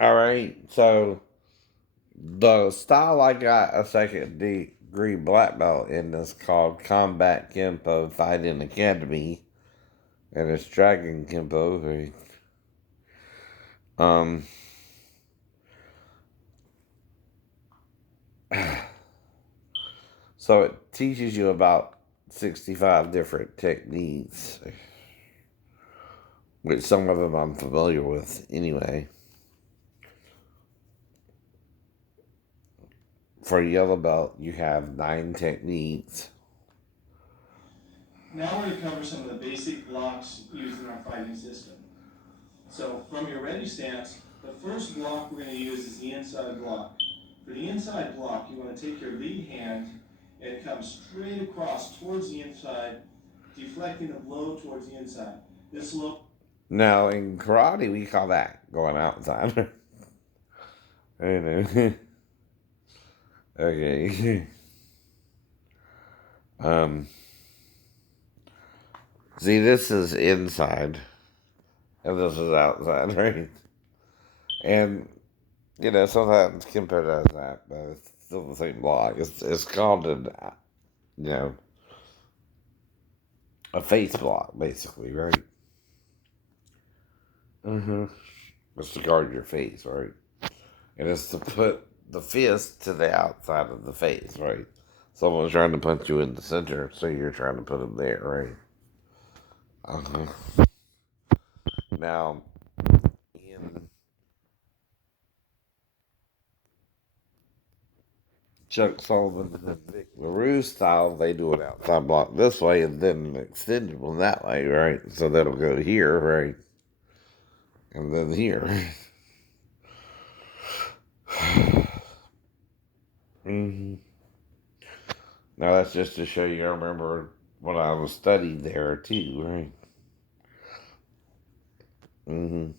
All right, so the style I got a second degree black belt in is called Combat Kenpo Fighting Academy, and it's Dragon Kenpo. Right? Um, so it teaches you about 65 different techniques, which some of them I'm familiar with anyway. For yellow belt, you have 9 techniques. Now we're going to cover some of the basic blocks used in our fighting system. So from your ready stance, the first block we're going to use is the inside block. For the inside block, you want to take your lead hand and come straight across towards the inside, deflecting the blow towards the inside. This low. Now, in karate, we call that going outside. I know. Okay. um, See, this is inside, and this is outside, right? And, sometimes Kempo does that, but it's still the same block. It's called you know, a face block, basically, right? Mm-hmm. It's to guard your face, right? And it's to put the fist to the outside of the face, right? Someone's trying to punch you in the center, so you're trying to put them there, right? Uh-huh. Now, in Chuck Sullivan and Vic LaRue style, they do an outside block this way and then an extendable that way, right? So that'll go here, right? And then here. hmm Now that's just to show you, I remember when I was studying there too, right? hmm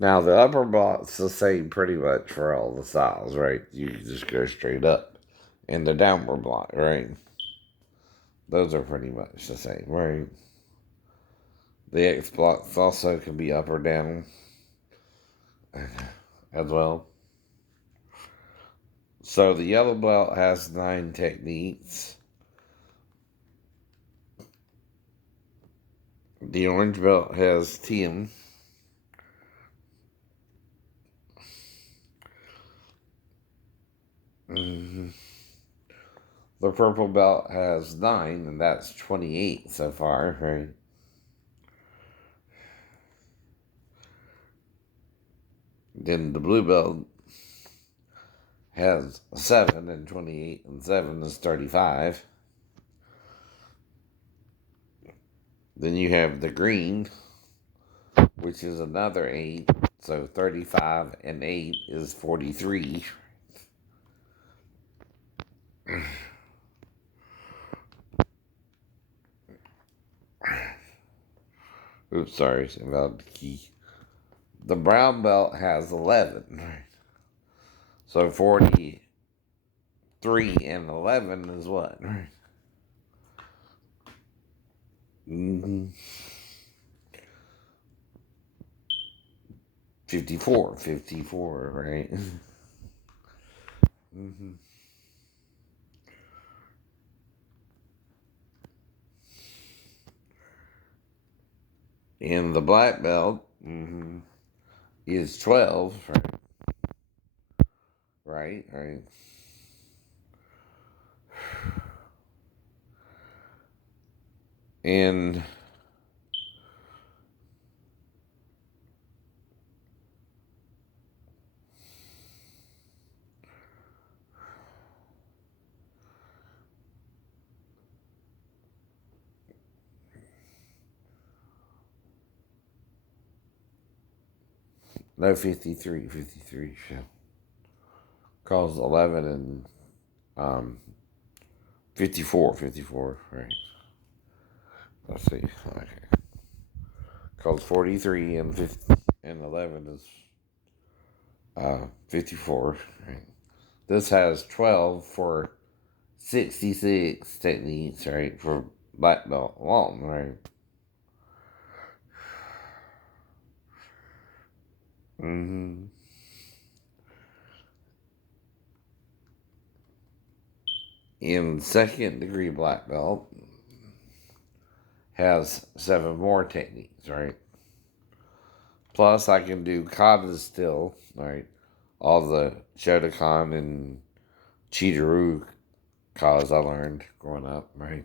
Now the upper block's the same pretty much for all the styles, right? You just go straight up. And the downward block, right? Those are pretty much the same, right? The X blocks also can be up or down as well. So the yellow belt has 9 techniques. The orange belt has 10. Mm-hmm. The purple belt has 9, and that's 28 so far, right? Then the blue belt has 7, and 28 and 7 is 35. Then you have the green, which is another 8. So 35 and 8 is 43. Oops, sorry about the key. The brown belt has 11. So 43 and 11 is what? Mm-hmm. 54, right? mm-hmm. And the black belt is 12, right. And no, 53. Calls 11 and 54, right? Let's see. Okay. Calls 43 and 50 and 11 is 54. Right? This has 12 for 66 techniques, right? For black belt long, right? In second degree black belt has 7 more techniques, right? Plus, I can do katas still, right? All the Shotokan and Chidaru katas I learned growing up, right?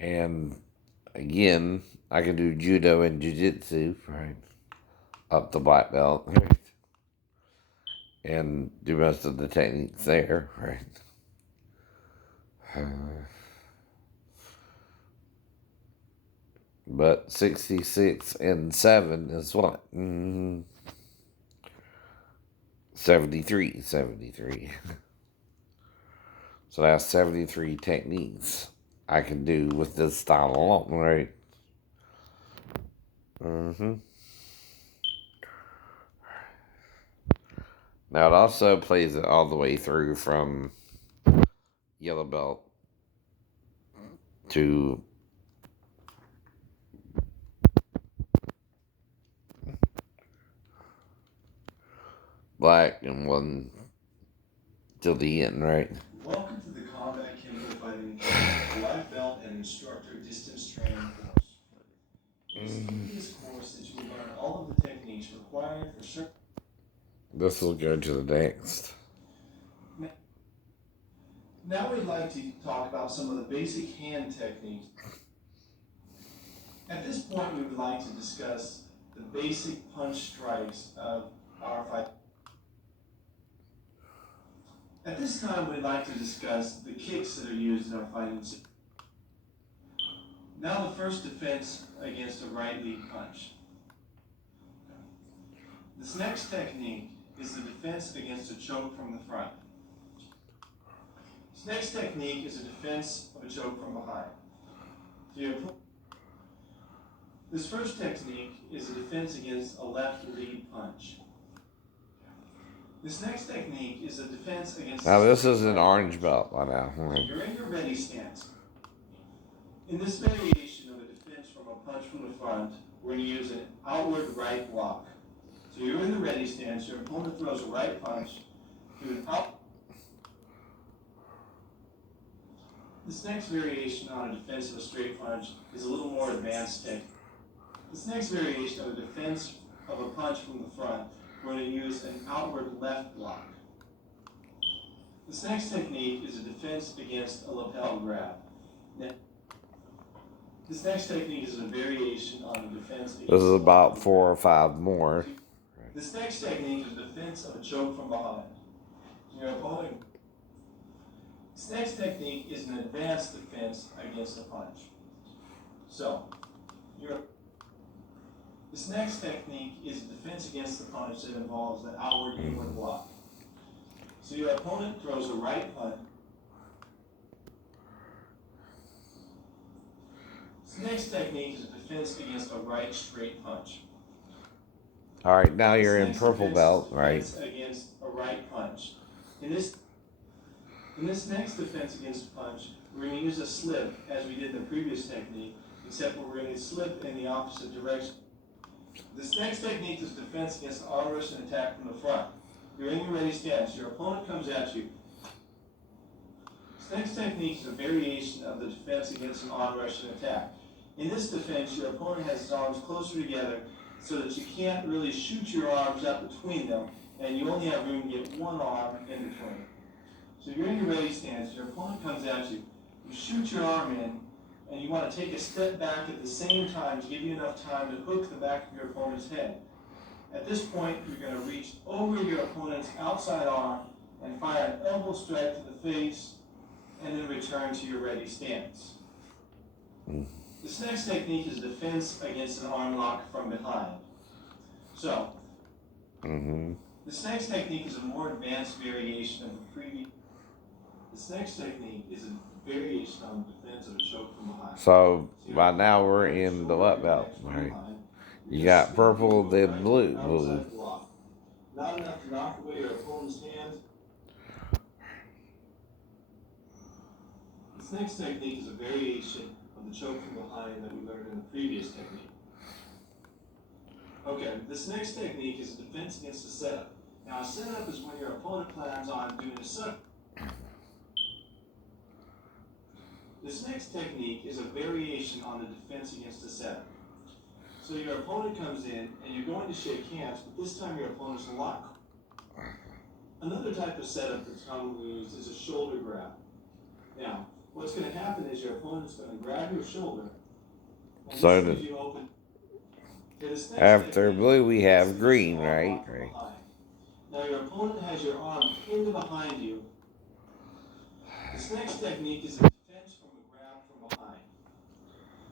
And again, I can do judo and jiu-jitsu, right? Up to black belt, right? And do most of the techniques there, right? But 66 and 7 is what? 73. So that's 73 techniques I can do with this style alone, right? Now it also plays it all the way through from yellow belt to black and one till the end, right? Welcome to the Combat Kenpo Fighting Academy, a live belt and instructor distance training course. It is through this course that you will learn all of the techniques required for certain. This will go to the next. Now we'd like to talk about some of the basic hand techniques. At this point, we would like to discuss the basic punch strikes of our fight. At this time, we'd like to discuss the kicks that are used in our fighting system. Now the first defense against a right lead punch. This next technique is the defense against a choke from the front. This next technique is a defense of a choke from behind. This first technique is a defense against a left lead punch. This next technique is a defense against. Now this is an orange belt by now. You're in your ready stance. In this variation of a defense from a punch from the front, we're going to use an outward right block. So you're in the ready stance, your opponent throws a right punch, do an out. This next variation on a defense of a straight punch is a little more advanced technique. This next variation of a defense of a punch from the front, we're going to use an outward left block. This next technique is a defense against a lapel grab. This next technique is a variation on a defense against. This is about 4 or 5 more. This next technique is a defense of a choke from behind. Your opponent. This next technique is an advanced defense against a punch. So, this next technique is a defense against the punch that involves an outward inward block. So your opponent throws a right punch. This next technique is a defense against a right straight punch. All right, now you're in purple belt, right? Against a right punch. In this next defense against a punch, we're going to use a slip as we did in the previous technique, except we're going to slip in the opposite direction. This next technique is defense against arm rush and attack from the front. You're in your ready stance. Your opponent comes at you. This next technique is a variation of the defense against an arm rush and attack. In this defense, your opponent has his arms closer together so that you can't really shoot your arms up between them, and you only have room to get one arm in between. So you're in your ready stance. Your opponent comes at you. You shoot your arm in, and you want to take a step back at the same time to give you enough time to hook the back of your opponent's head. At this point, you're going to reach over your opponent's outside arm and fire an elbow strike to the face, and then return to your ready stance. This next technique is defense against an arm lock from behind. So, this next technique is a more advanced variation of the previous. This next technique is a variation on the defense of a choke from behind. So by now we're in the what belt, right? You got purple, then blue. not enough to knock away your opponent's hand. This next technique is a variation of the choke from behind that we learned in the previous technique. Okay, this next technique is a defense against a setup. Now, a setup is when your opponent plans on doing a setup. This next technique is a variation on the defense against a setup. So your opponent comes in and you're going to shake hands, but this time your opponent's a lock. Another type of setup that's commonly used is a shoulder grab. Now, what's going to happen is your opponent's going to grab your shoulder and So leave you open. Okay, this next after technique blue, we is have against green, the arm right? lock from behind. Now your opponent has your arm pinned behind you. This next technique is a defense from a grab from behind.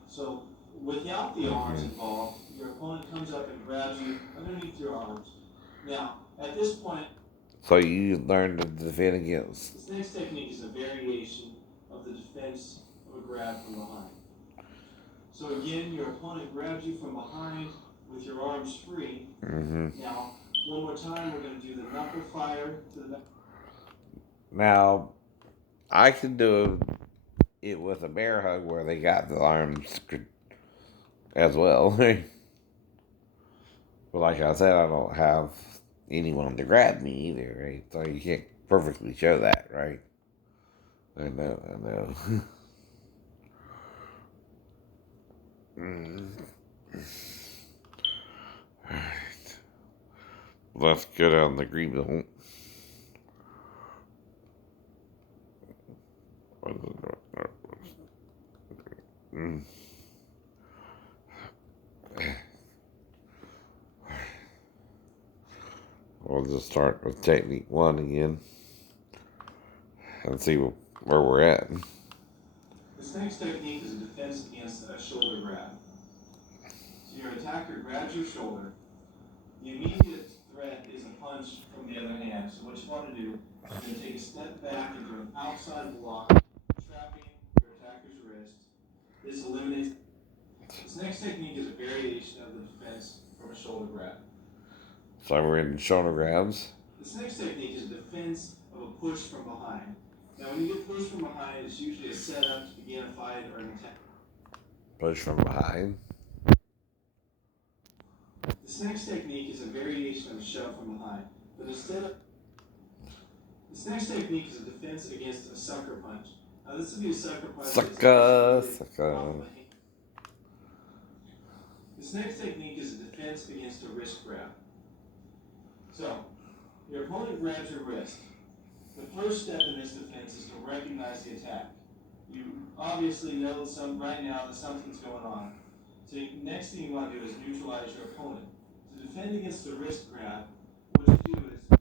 So without the arms involved, your opponent comes up and grabs you underneath your arms. Now, at this point, So you learn to defend against. this next technique is a variation of the defense of a grab from behind. So again, your opponent grabs you from behind with your arms free. Now, one more time, we're going to do the knuckle fire to the back. Now, I can do it with a bear hug where they got the arms as well. But like I said, I don't have anyone to grab me either, right? So you can't perfectly show that, right? I know. Alright. Let's go down the green belt. We'll just start with technique 1 again and see where we're at. This next technique is a defense against a shoulder grab. So your attacker grabs your shoulder. The immediate threat is a punch from the other hand. So what you want to do is you're going to take a step back and do an outside block, trapping your attacker's wrist. This eliminates. This next technique is a variation of the defense from a shoulder grab. So we're in shoulder grabs. This next technique is a defense of a push from behind. Now, when you get pushed from behind, it's usually a setup to begin a fight or an attack. Push from behind. This next technique is a variation of a shove from behind. But instead of this next technique is a defense against a sucker punch. Now, this would be a sucker punch. Sucker. This next technique is a defense against a wrist grab. So, your opponent grabs your wrist. The first step in this defense is to recognize the attack. You obviously know right now that something's going on. So next thing you want to do is neutralize your opponent. To defend against the wrist grab, what you do is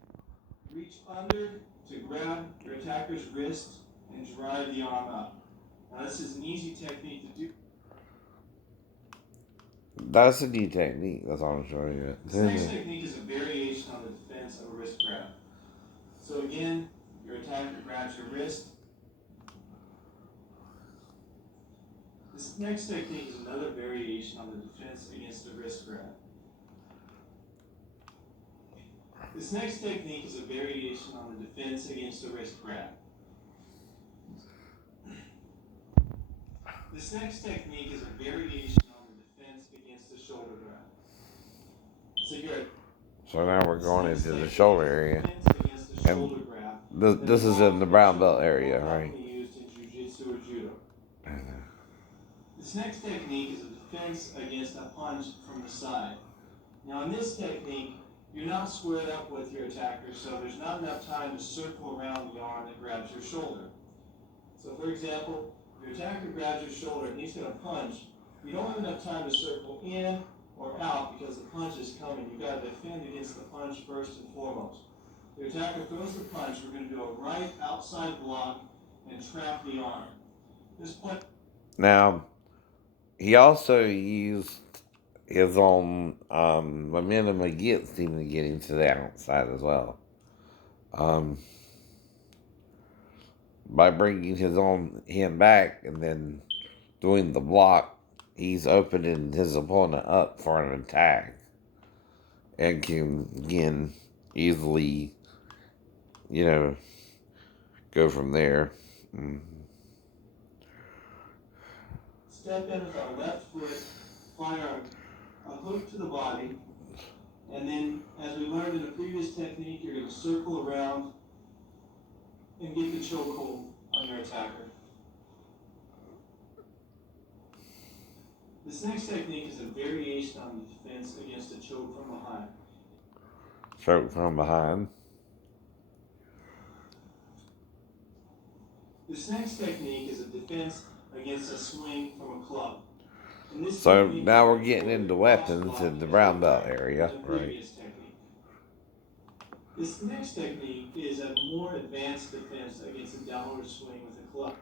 reach under to grab your attacker's wrist and drive the arm up. Now this is an easy technique to do. That's a new technique. That's all I'm showing you. This next technique is a variation on the defense of a wrist grab. So again, your attacker grabs your wrist. This next technique is another variation on the defense against a wrist grab. This next technique is a variation on the defense against a wrist grab. This next technique is a variation on the defense against the shoulder grab. So now we're going into the shoulder area. And this is in the brown belt area, right? Used in jiu-jitsu or judo. This next technique is a defense against a punch from the side. Now in this technique, you're not squared up with your attacker, so there's not enough time to circle around the arm that grabs your shoulder. So for example, if your attacker grabs your shoulder and he's going to punch, you don't have enough time to circle in or out because the punch is coming. You've got to defend against the punch first and foremost. Your attacker throws the punch, we're going to do a right outside block and trap the arm. This point. Now, he also used his own momentum against him to get him to the outside as well. By bringing his own hand back and then doing the block, he's opening his opponent up for an attack and can, again, easily, go from there. Step in with our left foot, apply a hook to the body, and then, as we learned in a previous technique, you're going to circle around and get the chokehold on your attacker. This next technique is a variation on the defense against a choke from behind. Choke from behind. This next technique is a defense against a swing from a club. So now we're getting into weapons in the brown belt area, right? This next technique is a more advanced defense against a downward swing with a club.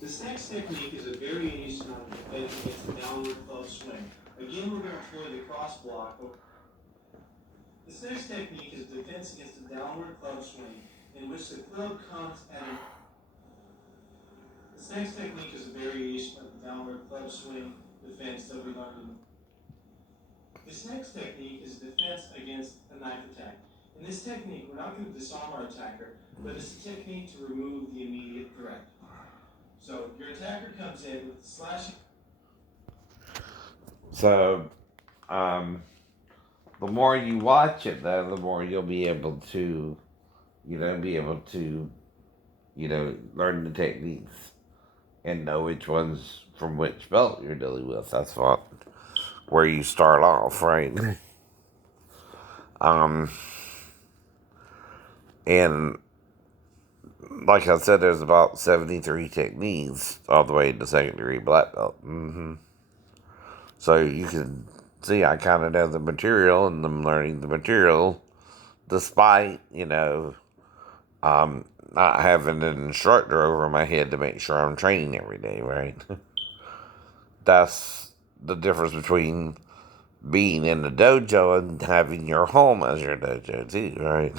This next technique is a variation on defense against a downward club swing. Again, we're going to employ the cross block. This next technique is defense against a downward club swing, in which the club comes at an... This next technique is a variation of the downward club swing defense that we learned in. This next technique is defense against a knife attack. In this technique, we're not going to disarm our attacker, but it's a technique to remove the immediate threat. So your attacker comes in with slashing. So, the more you watch it, though, the more you'll be able to, learn the techniques and know which ones from which belt you're dealing with. That's where you start off, right? And like I said, there's about 73 techniques all the way to second degree black belt. So you can see I kind of know the material, and I'm learning the material despite, not having an instructor over my head to make sure I'm training every day, right? That's the difference between being in the dojo and having your home as your dojo too, right?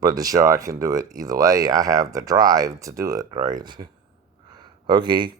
But to show I can do it either way, I have the drive to do it, right? Okay.